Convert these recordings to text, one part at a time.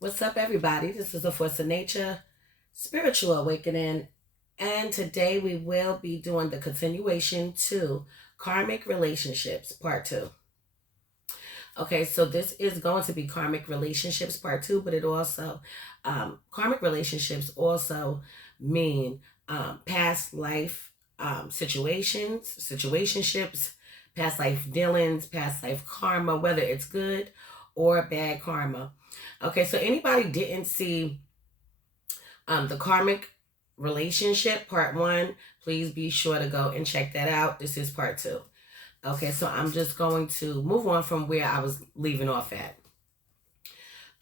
What's up, everybody? This is a Force of Nature Spiritual Awakening, and today we will be doing the continuation to Karmic Relationships Part 2. Okay, so this is going to be Karmic Relationships Part 2, but it also, Karmic Relationships also mean past life situationships, past life dealings, past life karma, whether it's good or bad karma. Okay, so anybody didn't see the karmic relationship part one, please be sure to go and check that out. This is part two. Okay, so I'm just going to move on from where I was leaving off at.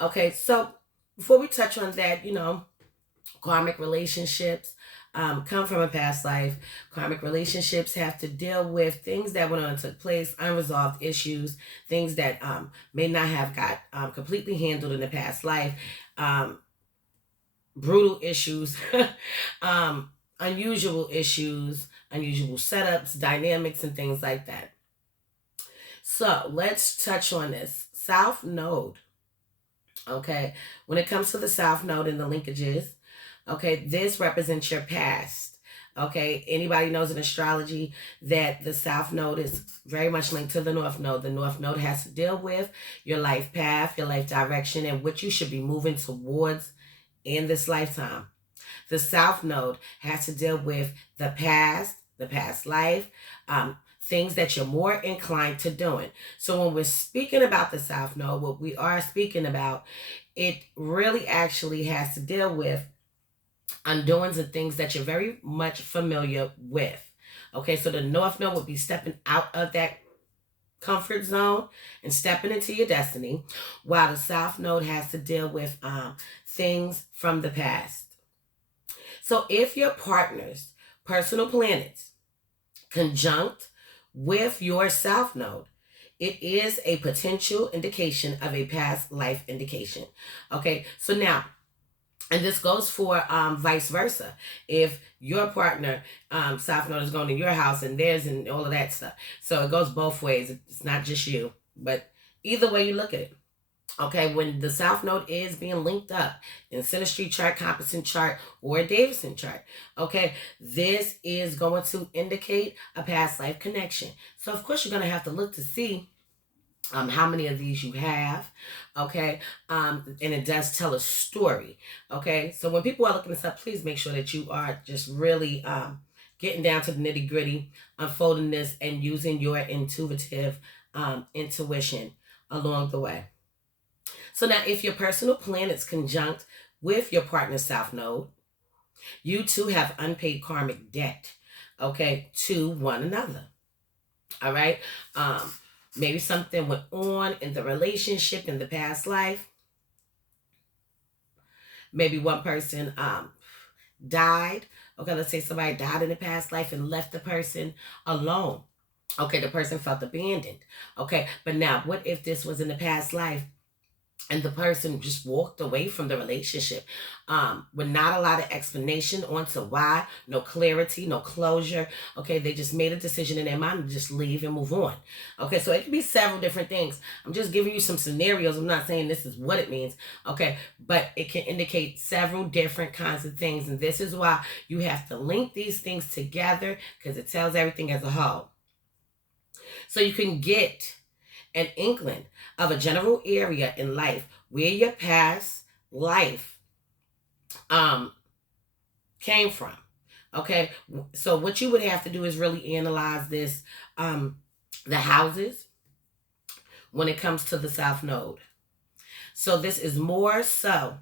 Okay, so before we touch on that, karmic relationships come from a past life. Karmic relationships have to deal with things that went on and took place, unresolved issues, things that may not have got completely handled in the past life. Brutal issues, unusual issues, unusual setups, dynamics, and things like that. So let's touch on this. South Node. Okay, when it comes to the South Node and the linkages, okay, this represents your past. Okay, anybody knows in astrology that the South Node is very much linked to the North Node. The North Node has to deal with your life path, your life direction, and what you should be moving towards in this lifetime. The South Node has to deal with the past life, things that you're more inclined to doing. So when we're speaking about the South Node, what we are speaking about, it really actually has to deal with undoings and things that you're very much familiar with. Okay, so the North Node would be stepping out of that comfort zone and stepping into your destiny, while the South Node has to deal with things from the past. So if your partner's personal planets conjunct with your South Node, it is a potential indication of a past life indication. Okay, so now, and this goes for vice versa. If your partner, South Node, is going to your house and theirs and all of that stuff. So it goes both ways. It's not just you, but either way you look at it. Okay, when the South Node is being linked up in Synastry chart, Composite chart, or Davidson chart, okay, this is going to indicate a past life connection. So of course you're going to have to look to see how many of these you have, okay, and it does tell a story, okay. So when people are looking this up, please make sure that you are just really getting down to the nitty gritty, unfolding this, and using your intuitive intuition along the way. So now, if your personal planets conjunct with your partner's South Node, you two have unpaid karmic debt, okay, to one another. All right. Maybe something went on in the relationship in the past life. Maybe one person died. Okay, let's say somebody died in the past life and left the person alone. Okay, the person felt abandoned. Okay, but now what if this was in the past life and the person just walked away from the relationship with not a lot of explanation onto why, no clarity, no closure. Okay, they just made a decision in their mind to just leave and move on. Okay, so it can be several different things. I'm just giving you some scenarios. I'm not saying this is what it means. Okay, but it can indicate several different kinds of things, and this is why you have to link these things together, because it tells everything as a whole. So you can get an inkling of a general area in life where your past life came from. Okay, so what you would have to do is really analyze this, the houses, when it comes to the South Node. So this is more so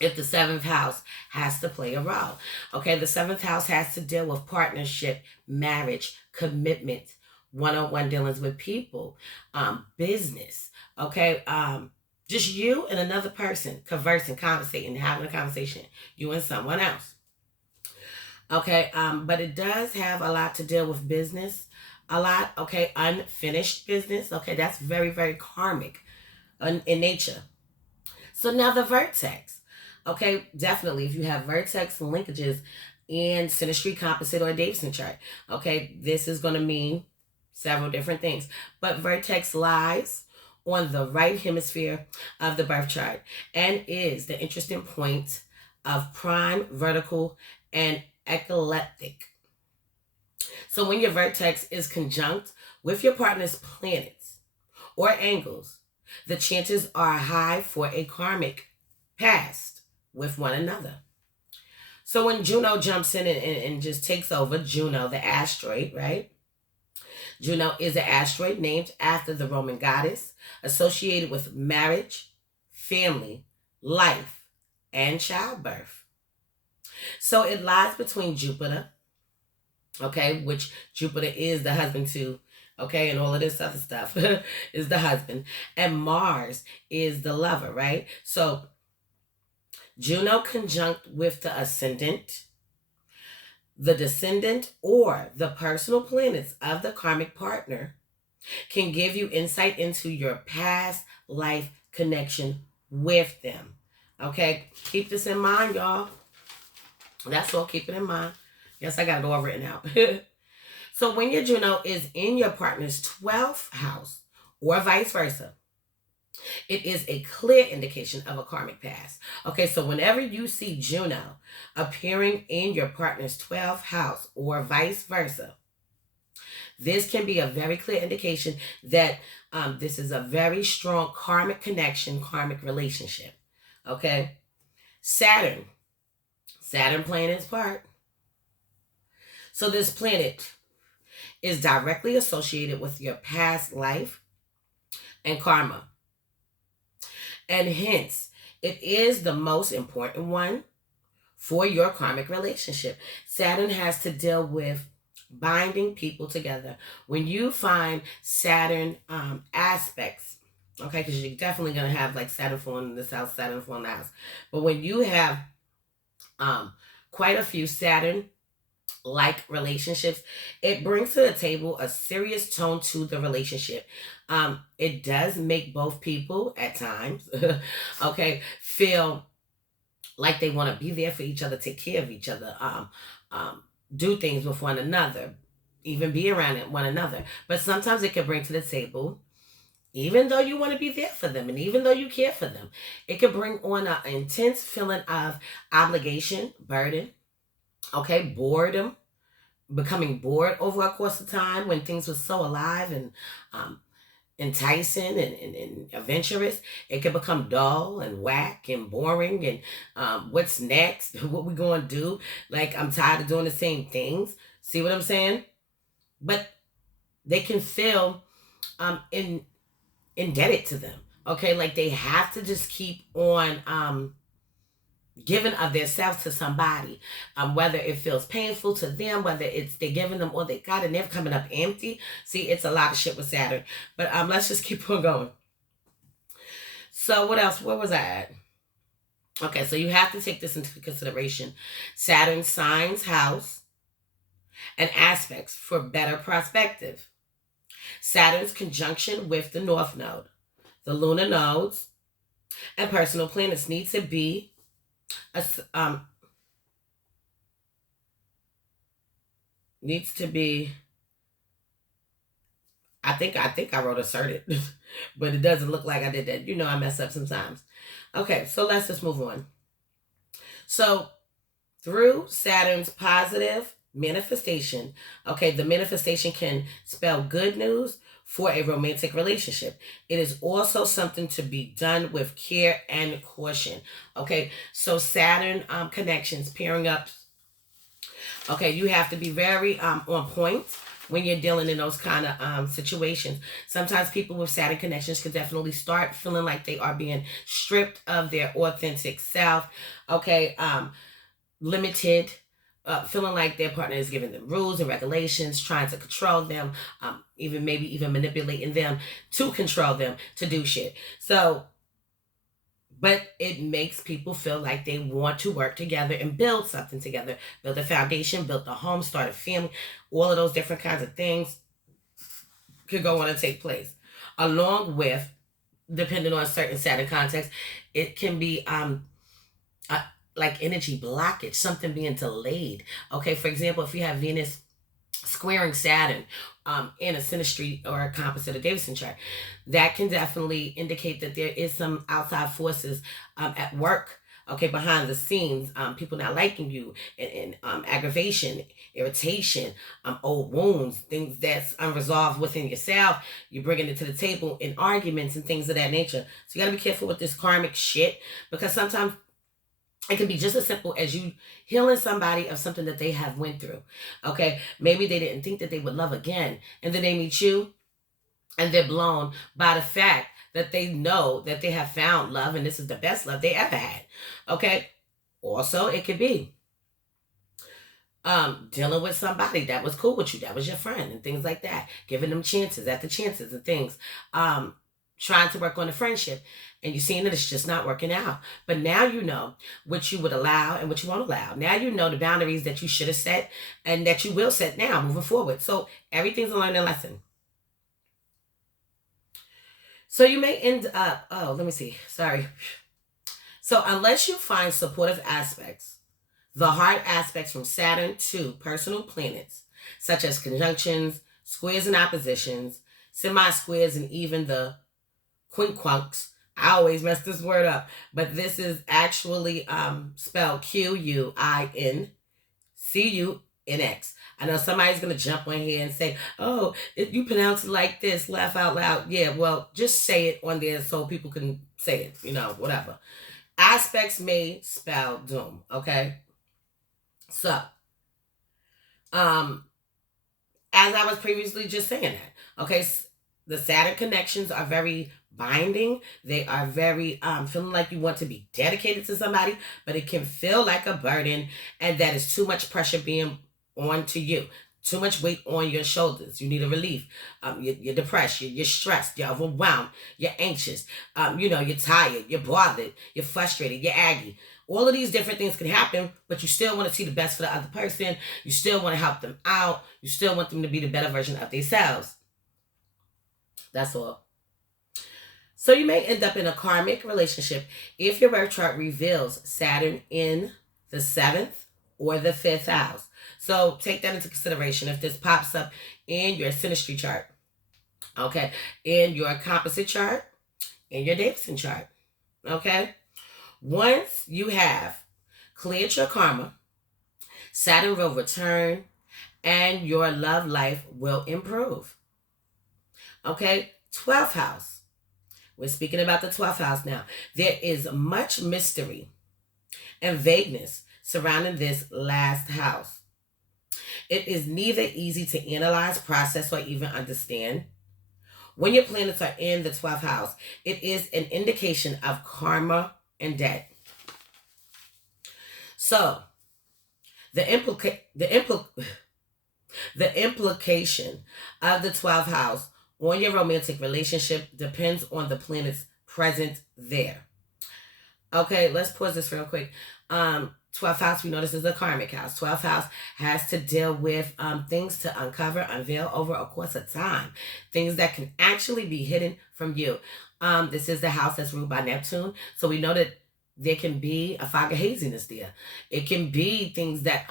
if the seventh house has to play a role. Okay, the seventh house has to deal with partnership, marriage, commitment, one-on-one dealings with people, business. Okay, just you and another person conversing, conversating, having a conversation, you and someone else. Okay, but it does have a lot to deal with business, a lot. Okay, unfinished business. Okay, that's very, very karmic in nature. So now the vertex. Okay, definitely if you have vertex and linkages in Synastry, Composite, or Davidson chart, okay, this is going to mean several different things. But vertex lies on the right hemisphere of the birth chart and is the interesting point of prime, vertical, and ecliptic. So when your vertex is conjunct with your partner's planets or angles, the chances are high for a karmic past with one another. So when Juno jumps in and just takes over, Juno, the asteroid, right? Juno is an asteroid named after the Roman goddess, associated with marriage, family, life, and childbirth. So it lies between Jupiter, okay, which Jupiter is the husband to, okay, and all of this other stuff is the husband, and Mars is the lover, right? So Juno conjunct with the ascendant, the descendant, or the personal planets of the karmic partner can give you insight into your past life connection with them. Okay, keep this in mind, y'all. That's all, keep it in mind. Yes, I got it all written out. So when your Juno is in your partner's 12th house or vice versa, it is a clear indication of a karmic past. Okay, so whenever you see Juno appearing in your partner's 12th house or vice versa, this can be a very clear indication that this is a very strong karmic connection, karmic relationship. Okay, Saturn playing its part. So this planet is directly associated with your past life and karma. And hence, it is the most important one for your karmic relationship. Saturn has to deal with binding people together. When you find Saturn aspects, okay, because you're definitely going to have like Saturn falling in this house, Saturn falling in the house. But when you have quite a few Saturn like relationships, it brings to the table a serious tone to the relationship. It does make both people at times, okay, feel like they want to be there for each other, take care of each other, do things with one another, even be around one another. But sometimes it can bring to the table, even though you want to be there for them and even though you care for them, it can bring on an intense feeling of obligation, burden, okay, boredom, becoming bored over a course of time when things were so alive and enticing and adventurous. It can become dull and whack and boring and what's next? What we going to do? Like, I'm tired of doing the same things. See what I'm saying? But they can feel indebted to them. Okay, like they have to just keep on giving of themselves to somebody, whether it feels painful to them, whether it's they're giving them all they got and they're coming up empty. See, it's a lot of shit with Saturn. But let's just keep on going. So what else? Where was I at? Okay, so you have to take this into consideration. Saturn signs house and aspects for better perspective. Saturn's conjunction with the North Node, the lunar nodes, and personal planets need to be needs to be, I think I wrote asserted, but it doesn't look like I did that. You know, I mess up sometimes. Okay, so let's just move on. So through Saturn's positive manifestation, okay, the manifestation can spell good news for a romantic relationship. It is also something to be done with care and caution. Okay, so Saturn connections, pairing up. Okay, you have to be very on point when you're dealing in those kind of situations. Sometimes people with Saturn connections can definitely start feeling like they are being stripped of their authentic self. Okay, limited, feeling like their partner is giving them rules and regulations, trying to control them, even manipulating them to control them to do shit. So, but it makes people feel like they want to work together and build something together, build a foundation, build a home, start a family. All of those different kinds of things could go on and take place. Along with, depending on certain Saturn context, it can be like energy blockage, something being delayed. Okay, for example, if you have Venus squaring Saturn in a synastry or a composite or Davidson chart, that can definitely indicate that there is some outside forces at work. Okay, behind the scenes, people not liking you, and aggravation, irritation, old wounds, things that's unresolved within yourself. You're bringing it to the table in arguments and things of that nature. So you got to be careful with this karmic shit, because sometimes it can be just as simple as you healing somebody of something that they have went through. Okay, maybe they didn't think that they would love again, and then they meet you, and they're blown by the fact that they know that they have found love, and this is the best love they ever had. Okay, also it could be dealing with somebody that was cool with you, that was your friend, and things like that, giving them chances after chances and things, trying to work on the friendship, and you're seeing that it's just not working out. But now you know what you would allow and what you won't allow. Now you know the boundaries that you should have set and that you will set now moving forward. So everything's a learning lesson. So you may end up, oh, let me see, sorry. So unless you find supportive aspects, the hard aspects from Saturn to personal planets, such as conjunctions, squares and oppositions, semi-squares, and even the quincunx. I always mess this word up, but this is actually spelled Quincuncunx. I know somebody's going to jump on here and say, oh, if you pronounce it like this, laugh out loud. Yeah, well, just say it on there so people can say it, whatever. Aspects may spell doom, okay? So, as I was previously just saying that, okay, the Saturn connections are very binding. They are very feeling like you want to be dedicated to somebody, but it can feel like a burden, and that is too much pressure being on to you. Too much weight on your shoulders. You need a relief. You're depressed. You're stressed. You're overwhelmed. You're anxious. You're tired. You're bothered. You're frustrated. You're aggy. All of these different things can happen, but you still want to see the best for the other person. You still want to help them out. You still want them to be the better version of themselves. That's all. So you may end up in a karmic relationship if your birth chart reveals Saturn in the 7th or the 5th house. So take that into consideration if this pops up in your synastry chart, okay, in your composite chart, in your Davidson chart, okay. Once you have cleared your karma, Saturn will return and your love life will improve. Okay, 12th house. We're speaking about the 12th house now. There is much mystery and vagueness surrounding this last house. It is neither easy to analyze, process, or even understand. When your planets are in the 12th house, it is an indication of karma and debt. So, the implication of the 12th house on your romantic relationship depends on the planets present there. Okay, let's pause this real quick. 12th house, we know this is a karmic house. 12th house has to deal with things to uncover, unveil over a course of time. Things that can actually be hidden from you. This is the house that's ruled by Neptune. So we know that there can be a fog of haziness there. It can be things that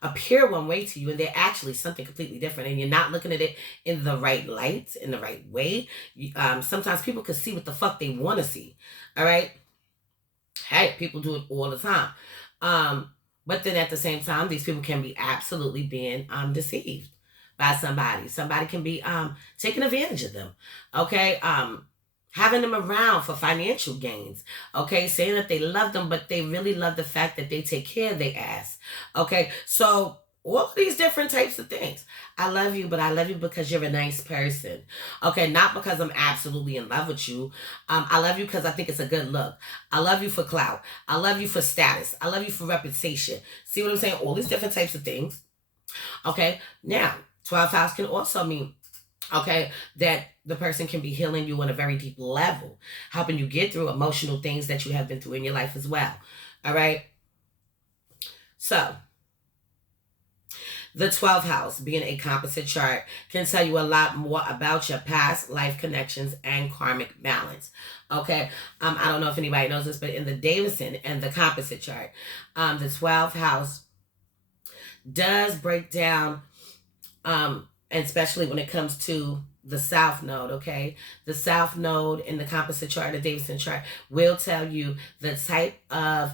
appear one way to you, and they're actually something completely different, and you're not looking at it in the right light, in the right way. Sometimes people can see what the fuck they want to see. All right? Hey, people do it all the time. But then at the same time, these people can be absolutely being deceived by somebody. Somebody can be taking advantage of them. Okay? Having them around for financial gains. Okay? Saying that they love them, but they really love the fact that they take care of their ass. Okay? So all of these different types of things. I love you, but I love you because you're a nice person. Okay, not because I'm absolutely in love with you. I love you because I think it's a good look. I love you for clout. I love you for status. I love you for reputation. See what I'm saying? All these different types of things. Okay, now, 12th house can also mean, okay, that the person can be healing you on a very deep level, helping you get through emotional things that you have been through in your life as well. All right? So, the 12th house, being a composite chart, can tell you a lot more about your past life connections and karmic balance. Okay, I don't know if anybody knows this, but in the Davidson and the composite chart, the 12th house does break down And especially when it comes to the South Node, okay? The South Node in the composite chart, the Davidson chart, will tell you the type of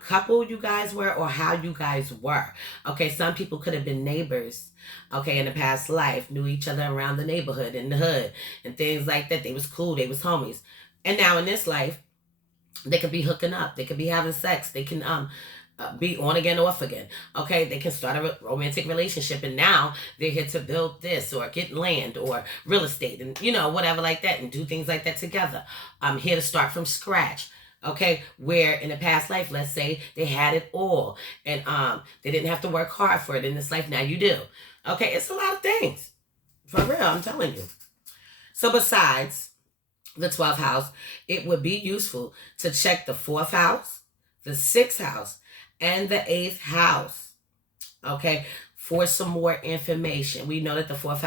couple you guys were or how you guys were. Okay, some people could have been neighbors, okay, in the past life, knew each other around the neighborhood, in the hood, and things like that. They was cool, they was homies. And now in this life, they could be hooking up, they could be having sex, they can be on again, off again. Okay, they can start a romantic relationship, and now they're here to build this or get land or real estate, and whatever like that, and do things like that together. I'm here to start from scratch. Okay, where in a past life, let's say they had it all, and they didn't have to work hard for it. In this life, now you do. Okay, it's a lot of things. For real, I'm telling you. So besides the 12th house, it would be useful to check the 4th house, the 6th house, and the 8th house, okay, for some more information. We know that the 4th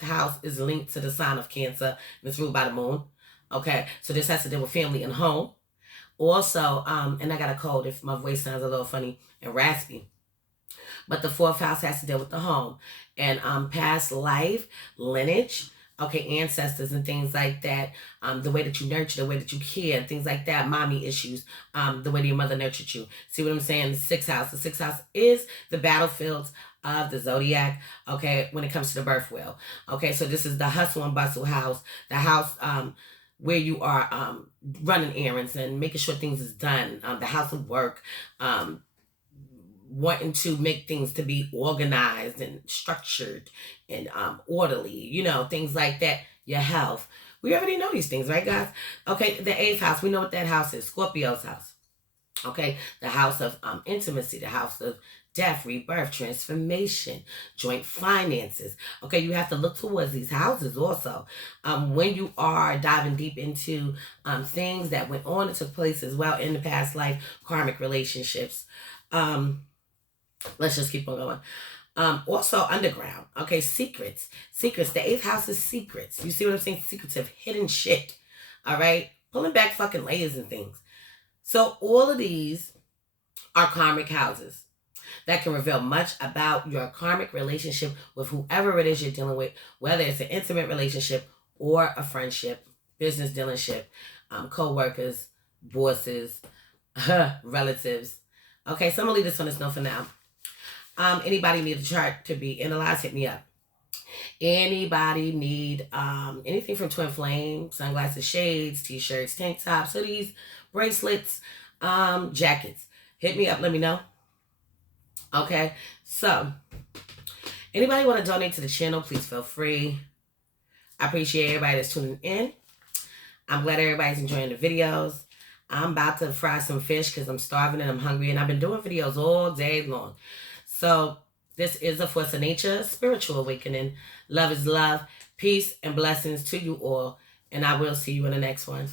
house is linked to the sign of Cancer, and it's ruled by the moon. Okay, so this has to do with family and home. Also, and I got a cold if my voice sounds a little funny and raspy. But the 4th house has to deal with the home and past life, lineage, okay, ancestors and things like that, the way that you nurture, the way that you care, things like that, mommy issues, the way that your mother nurtured you. See what I'm saying? The 6th house is the battlefields of the zodiac, okay, when it comes to the birth wheel. Okay, so this is the hustle and bustle house, the house where you are running errands and making sure things is done, the house of work, wanting to make things to be organized and structured and orderly, things like that. Your health. We already know these things, right, guys? Okay, the 8th house, we know what that house is. Scorpio's house. Okay, the house of intimacy, the house of death, rebirth, transformation, joint finances. Okay, you have to look towards these houses also when you are diving deep into things that went on and took place as well in the past life, karmic relationships. Let's just keep on going. Also underground. Okay, secrets. The 8th house is secrets. You see what I'm saying? Secrets of hidden shit. All right, pulling back fucking layers and things. So all of these are karmic houses that can reveal much about your karmic relationship with whoever it is you're dealing with, whether it's an intimate relationship or a friendship, business dealership, co-workers, bosses, relatives. Okay, so I'm gonna leave this on this note for now. Anybody need a chart to be analyzed, hit me up. Anybody need anything from Twin Flame, sunglasses, shades, t-shirts, tank tops, hoodies, bracelets, jackets, hit me up, let me know. Okay, so anybody want to donate to the channel, please feel free. I appreciate everybody that's tuning in. I'm glad everybody's enjoying the videos. I'm about to fry some fish because I'm starving and I'm hungry, and I've been doing videos all day long. So this is a force of nature, spiritual awakening. Love is love. Peace and blessings to you all. And I will see you in the next one.